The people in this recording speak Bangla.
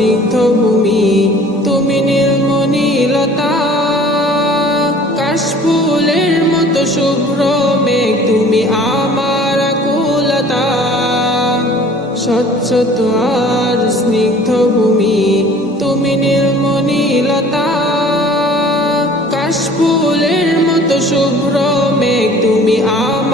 স্নিগ্ধ ভূমি, তুমি নীলমণিলতা। কাশফুলের মতো শুভ্র মেঘ, তুমি আমার আকুলতা। স্বচ্ছ আর স্নিগ্ধ ভূমি, তুমি নীলমণিলতা। কাশফুলের মতো শুভ্র মেঘ, তুমি আমার